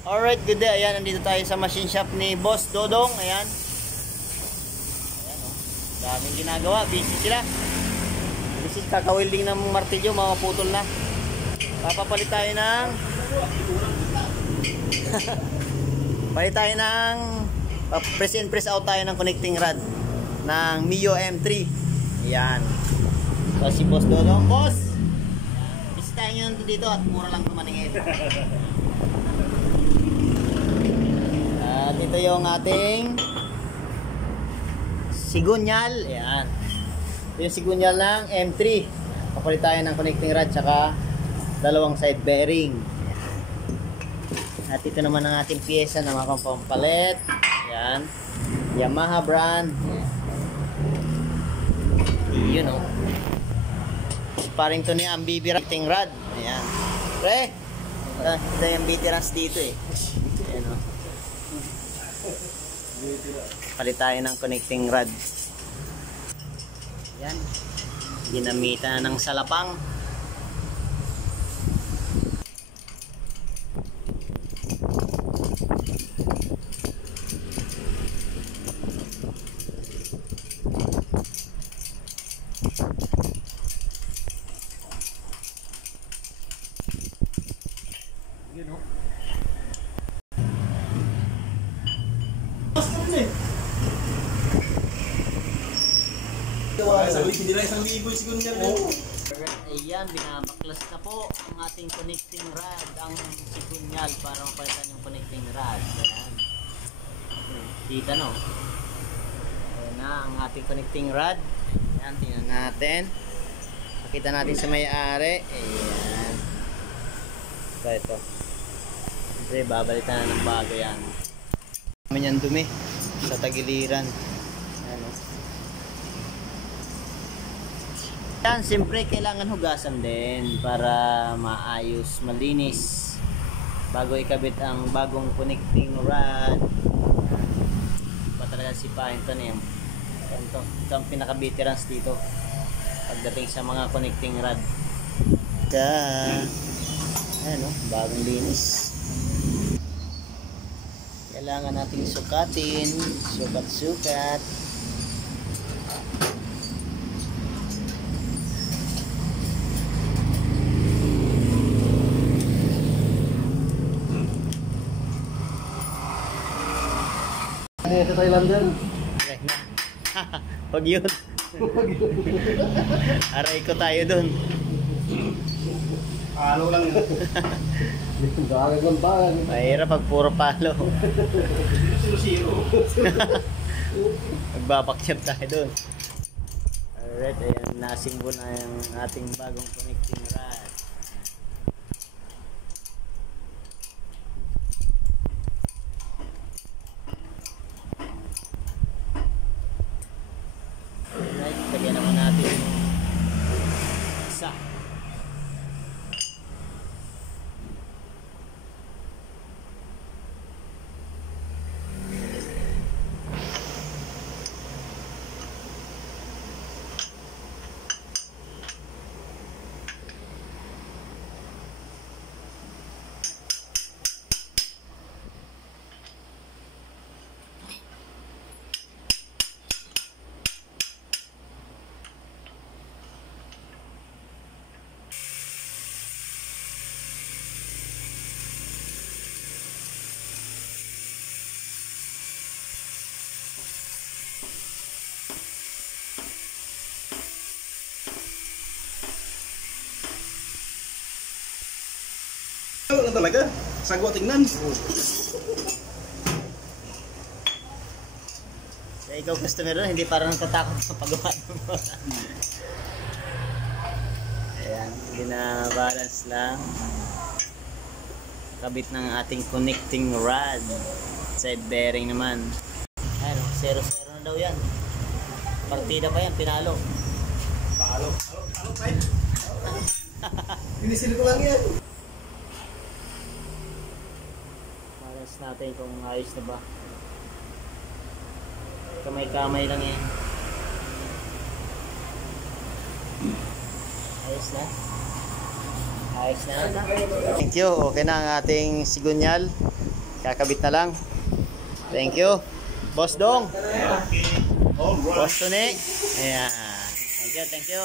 Alright, good day. Ayan, nandito tayo sa machine shop ni Boss Dodong. Ayan. Ayan, oh. Daming ginagawa. Busy sila. Busy kaka-welding ng martilyo. Mapuputol na. Papapalit tayo ng palit tayo ng press in press out tayo ng connecting rod ng Mio M3. Ayan. So si Boss Dodong. Boss! Bisitahin nyo nito dito at mura lang tumaningin. At ito yung ating sigunyal. Ayan. Ito yung sigunyal ng M3. Kapalit tayo ng connecting rod tsaka dalawang side bearing. At ito naman ang ating pyesa na makapampalit. Ayan. Yamaha brand. Yun o. Paring to niya ang BB connecting rod. Ayan. Pre! Ito yung veterans dito eh. Ayan o. Palit tayo ng connecting rod. Ayan. Ginamitan ng salapang. Ayan, binabaklas na po ang ating connecting rod, ang sigunyal para mapalitan yung connecting rod. Ayan. Kita no. Ayan na ang ating connecting rod. Ayan, tingnan natin. Pakita natin sa may-ari. Ayan. Ito. Siyempre, babalitan na ng bago yan. Naman yan dumi sa tagiliran. Ayan o. Yan, siyempre kailangan hugasan din para maayos, malinis bago ikabit ang bagong connecting rod. Ba talaga sipahin to niya. Ito ang pinaka-veterans dito pagdating sa mga connecting rod. Ayan o, bagong linis. Kailangan nating sukatin, sukat-sukat. Sa Thailander. Wag yun. Aray ko tayo dun. Palo lang yun. Bakit lang ba? Mahirap pag puro palo. Zero. Magbabaksyap tayo dun. Alright, ayan. Nasimbo na yung ating bagong connecting rod. Lagyan naman natin isa. Ano talaga? Sagwa tingnan. So, ikaw customer doon, hindi parang natatakot sa paggawa mo. Ayan, binabalance lang. Kabit ng ating connecting rod. Side bearing naman. Ayan, 0-0 na daw yan. Partida pa yan, pinalo. Palo tayo. Pinisil ko lang yan. Balance natin kung ayos na ba. Kamay-kamay lang yan. Ayos na. Ayos na. Thank you. Okay na ang ating sigunyal. Kakabit na lang. Thank you. Boss Dong. Boss Tony. Ayan. Thank you, thank you.